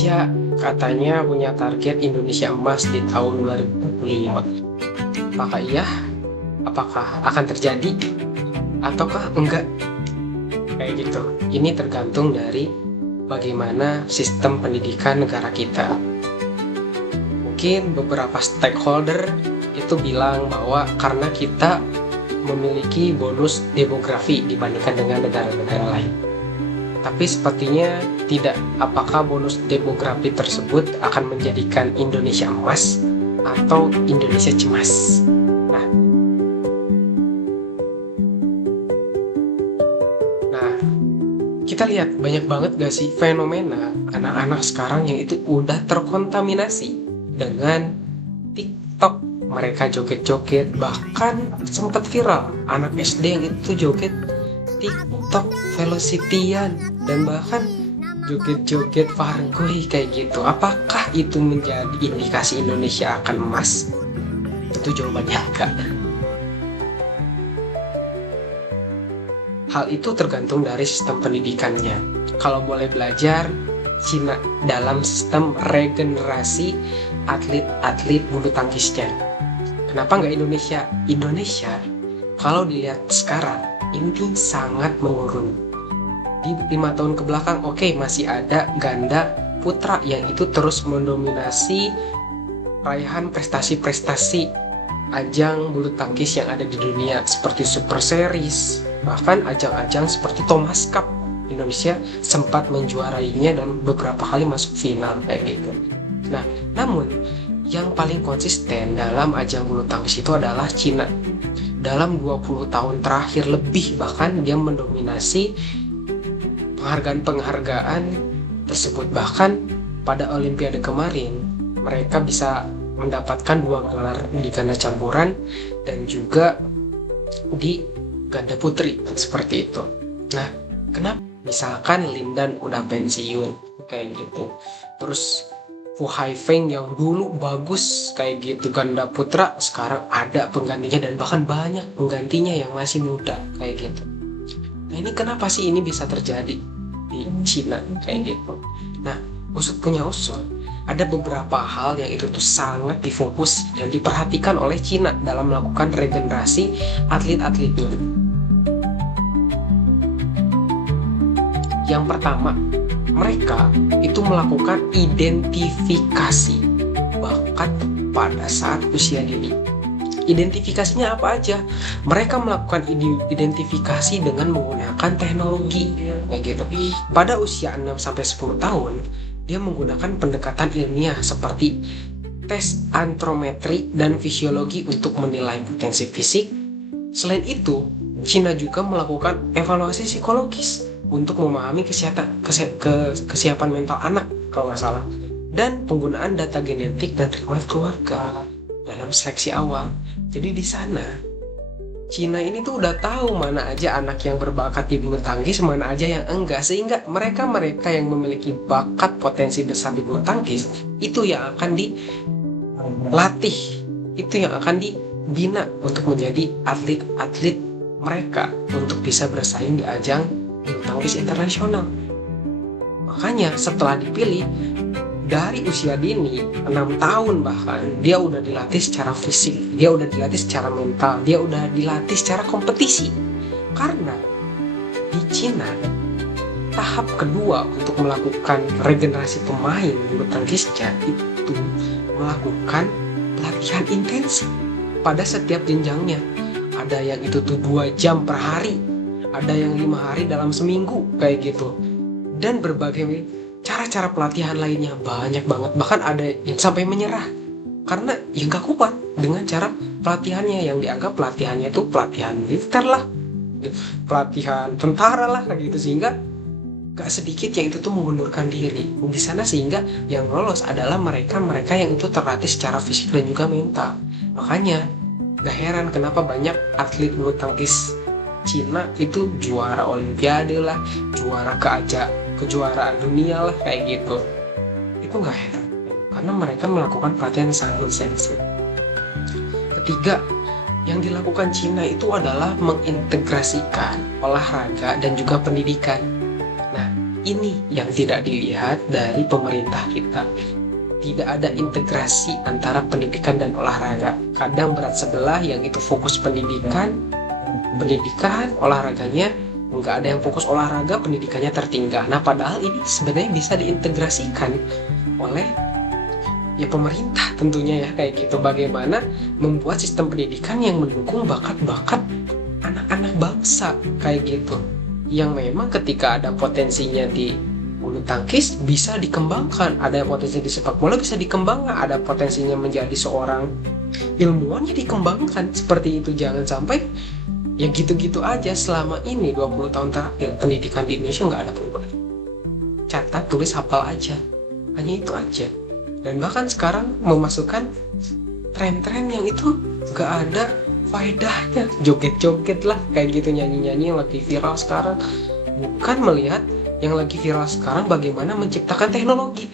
Indonesia katanya punya target Indonesia emas di tahun 2045. Apakah iya? Apakah akan terjadi? Ataukah enggak? Kayak gitu. Ini tergantung dari bagaimana sistem pendidikan negara kita. Mungkin beberapa stakeholder itu bilang bahwa karena kita memiliki bonus demografi dibandingkan dengan negara-negara lain. Tapi sepertinya tidak. Apakah bonus demografi tersebut akan menjadikan Indonesia emas atau Indonesia cemas? Nah, kita lihat banyak banget gak sih fenomena anak-anak sekarang yang itu udah terkontaminasi dengan TikTok. Mereka joget-joget, bahkan sempat viral anak SD yang itu joget TikTok Velocityan dan bahkan joget-joget Fargoy kayak gitu. Apakah itu menjadi indikasi Indonesia akan emas? Tentu jawabannya enggak. Hal itu tergantung dari sistem pendidikannya. Kalau boleh belajar, Cina dalam sistem regenerasi atlet-atlet bulu tangkisnya. Kenapa nggak Indonesia? Indonesia, kalau dilihat sekarang, ini sangat menurun. Di 5 tahun ke belakang, masih ada ganda putra yang itu terus mendominasi raihan prestasi-prestasi ajang bulu tangkis yang ada di dunia seperti Super Series, bahkan ajang-ajang seperti Thomas Cup. Indonesia sempat menjuarainya dan beberapa kali masuk final kayak gitu. Nah, namun yang paling konsisten dalam ajang bulu tangkis itu adalah Cina. Dalam 20 tahun terakhir lebih bahkan dia mendominasi penghargaan-penghargaan tersebut. Bahkan pada Olimpiade kemarin mereka bisa mendapatkan 2 gelar di ganda campuran dan juga di ganda putri seperti itu. Nah, kenapa misalkan Lindan udah pensiun kayak gitu, terus Fu Haifeng yang dulu bagus kayak gitu ganda putra, sekarang ada penggantinya dan bahkan banyak penggantinya yang masih muda kayak gitu. Nah, ini kenapa sih ini bisa terjadi di Cina kayak gitu? Nah, usut punya usul, ada beberapa hal yang itu tuh sangat difokus dan diperhatikan oleh Cina dalam melakukan regenerasi atlet-atletnya. Yang pertama, mereka itu melakukan identifikasi bakat pada saat usia dini. Identifikasinya apa aja? Mereka melakukan identifikasi dengan menggunakan teknologi kayak gitu. Pada usia 6-10 tahun, dia menggunakan pendekatan ilmiah seperti tes antrometri dan fisiologi untuk menilai potensi fisik. Selain itu, Cina juga melakukan evaluasi psikologis untuk memahami kesiapan mental anak kalau nggak salah, dan penggunaan data genetik dan riwayat keluarga dalam seleksi awal. Jadi di sana Cina ini tuh udah tahu mana aja anak yang berbakat di bulu tangkis, mana aja yang enggak, sehingga mereka yang memiliki bakat potensi besar di bulu tangkis itu yang akan dilatih, itu yang akan dibina untuk menjadi atlet-atlet mereka untuk bisa bersaing di ajang bulu tangkis internasional. Makanya setelah dipilih dari usia dini 6 tahun bahkan dia udah dilatih secara fisik, dia udah dilatih secara mental, dia udah dilatih secara kompetisi. Karena di Cina tahap kedua untuk melakukan regenerasi pemain bulu tangkisnya itu melakukan pelatihan intensif pada setiap jenjangnya. Ada yang itu tuh 2 jam per hari, ada yang 5 hari dalam seminggu kayak gitu, dan berbagai cara-cara pelatihan lainnya banyak banget. Bahkan ada yang sampai menyerah karena yang gak kuat dengan cara pelatihannya, yang dianggap pelatihannya itu pelatihan militer lah, pelatihan tentara lah kayak gitu, sehingga gak sedikit yang itu tuh mengundurkan diri di sana, sehingga yang lolos adalah mereka yang itu terlatih secara fisik dan juga mental. Makanya gak heran kenapa banyak atlet bulu tangkis Cina itu juara Olimpiade lah, juara kejuaraan dunia lah kayak gitu. Itu gak heran karena mereka melakukan pelatihan sangat intensif. Ketiga, yang dilakukan Cina itu adalah mengintegrasikan olahraga dan juga pendidikan. Nah, ini yang tidak dilihat dari pemerintah kita. Tidak ada integrasi antara pendidikan dan olahraga. Kadang berat sebelah, yang itu fokus pendidikan, olahraganya nggak ada yang fokus olahraga, pendidikannya tertinggal. Nah, padahal ini sebenarnya bisa diintegrasikan oleh ya pemerintah tentunya ya, kayak gitu. Bagaimana membuat sistem pendidikan yang mendukung bakat-bakat anak-anak bangsa kayak gitu, yang memang ketika ada potensinya di bulu tangkis bisa dikembangkan, ada potensi di sepak bola bisa dikembangkan, ada potensinya menjadi seorang ilmuwan ya dikembangkan seperti itu. Jangan sampai ya gitu-gitu aja. Selama ini 20 tahun terakhir pendidikan di Indonesia nggak ada perubahan. Catat, tulis, hafal aja, hanya itu aja. Dan bahkan sekarang memasukkan tren-tren yang itu nggak ada faedahnya, joget-joget lah kayak gitu, nyanyi-nyanyi yang lagi viral sekarang. Bukan melihat yang lagi viral sekarang bagaimana menciptakan teknologi.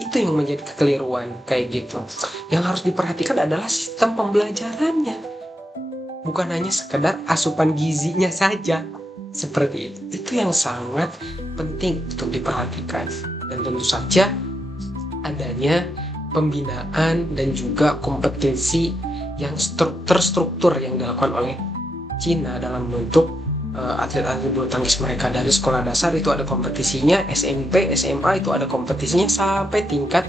Itu yang menjadi kekeliruan kayak gitu. Yang harus diperhatikan adalah sistem pembelajarannya, bukan hanya sekedar asupan gizinya saja seperti itu. Itu yang sangat penting untuk diperhatikan. Dan tentu saja adanya pembinaan dan juga kompetensi yang terstruktur yang dilakukan oleh Cina dalam bentuk atlet-atlet bulu tangkis mereka. Dari sekolah dasar itu ada kompetisinya, SMP, SMA itu ada kompetisinya, sampai tingkat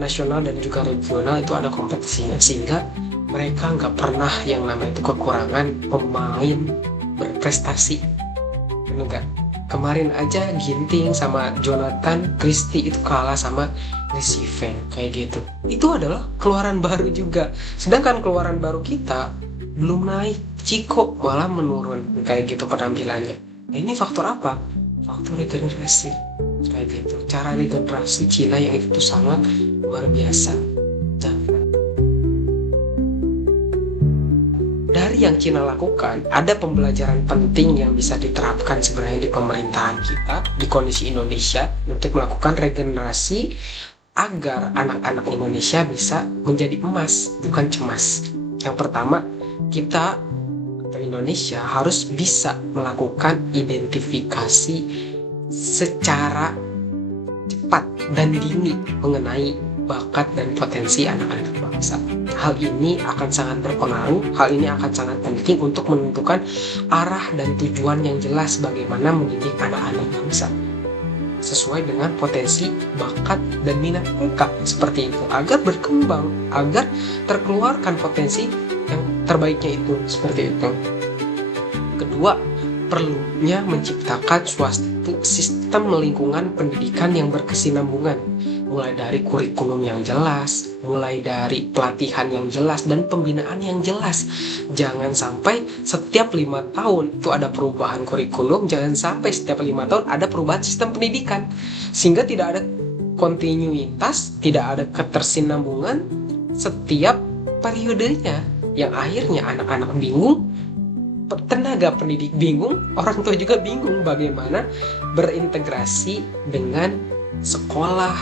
nasional dan juga regional itu ada kompetisinya, sehingga mereka nggak pernah yang namanya itu kekurangan pemain berprestasi. Enggak. Kemarin aja Ginting sama Jonathan Christie itu kalah sama Recife kayak gitu. Itu adalah keluaran baru juga. Sedangkan keluaran baru kita belum naik, Ciko malah menurun kayak gitu penampilannya. Nah, ini faktor apa? Faktor regenerasi kayak gitu. Cara regenerasi Cina yang itu sangat luar biasa. Dari yang Cina lakukan, ada pembelajaran penting yang bisa diterapkan sebenarnya di pemerintahan kita, di kondisi Indonesia, untuk melakukan regenerasi agar anak-anak Indonesia bisa menjadi emas, bukan cemas. Yang pertama, kita atau Indonesia harus bisa melakukan identifikasi secara cepat dan dini mengenai bakat dan potensi anak-anak bangsa. Hal ini akan sangat berpengaruh, hal ini akan sangat penting untuk menentukan arah dan tujuan yang jelas bagaimana mendidik anak-anak bangsa sesuai dengan potensi, bakat, dan minat mereka seperti itu, agar berkembang, agar terkeluarkan potensi yang terbaiknya itu seperti itu. Kedua, perlunya menciptakan suatu sistem lingkungan pendidikan yang berkesinambungan, mulai dari kurikulum yang jelas, mulai dari pelatihan yang jelas, dan pembinaan yang jelas. Jangan sampai setiap 5 tahun itu ada perubahan kurikulum, jangan sampai setiap 5 tahun ada perubahan sistem pendidikan, sehingga tidak ada kontinuitas, tidak ada ketersinambungan setiap periodenya, yang akhirnya anak-anak bingung, tenaga pendidik bingung, orang tua juga bingung bagaimana berintegrasi dengan sekolah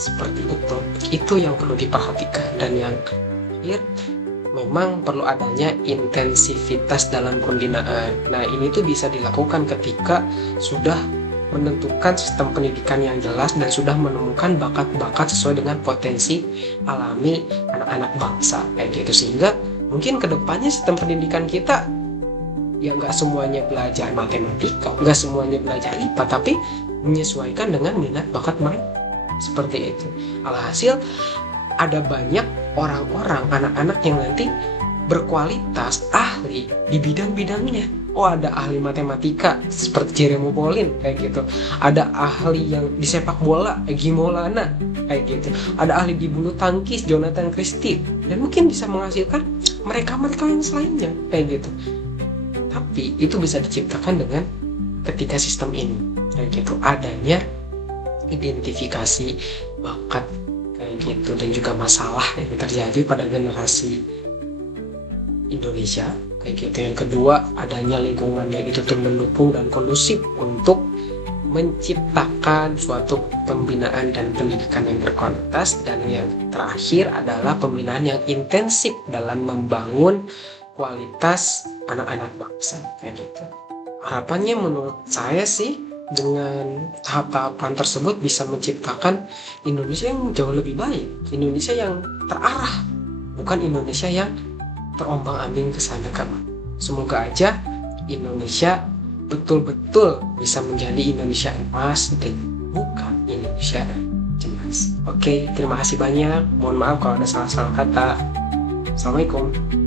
seperti itu. Itu yang perlu diperhatikan. Dan yang terakhir, memang perlu adanya intensivitas dalam pembinaan. Nah, ini tuh bisa dilakukan ketika sudah menentukan sistem pendidikan yang jelas dan sudah menemukan bakat-bakat sesuai dengan potensi alami anak-anak bangsa kayak gitu. Sehingga mungkin kedepannya sistem pendidikan kita ya nggak semuanya belajar matematika, nggak semuanya belajar IPA, tapi menyesuaikan dengan minat bakat mereka seperti itu. Alhasil ada banyak orang-orang, anak-anak yang nanti berkualitas, ahli di bidang-bidangnya. Oh, ada ahli matematika seperti Jeremy Polin kayak gitu, ada ahli yang di sepak bola Egy Maulana kayak gitu, ada ahli di bulu tangkis Jonathan Christie, dan mungkin bisa menghasilkan mereka-mereka yang selainnya kayak gitu. Tapi itu bisa diciptakan dengan ketika sistem ini kayak gitu, adanya identifikasi bakat kayak gitu, dan juga masalah yang terjadi pada generasi Indonesia kayak gitu. Yang kedua, adanya lingkungan yang itu mendukung dan kondusif untuk menciptakan suatu pembinaan dan pendidikan yang berkualitas. Dan yang terakhir adalah pembinaan yang intensif dalam membangun kualitas anak-anak bangsa kayak gitu. Harapannya menurut saya sih dengan tahap-tahapan tersebut bisa menciptakan Indonesia yang jauh lebih baik, Indonesia yang terarah, bukan Indonesia yang terombang-ambing ke sana kan. Semoga aja Indonesia betul-betul bisa menjadi Indonesia emas dan bukan Indonesia cemas. Oke, terima kasih banyak. Mohon maaf kalau ada salah-salah kata. Assalamualaikum.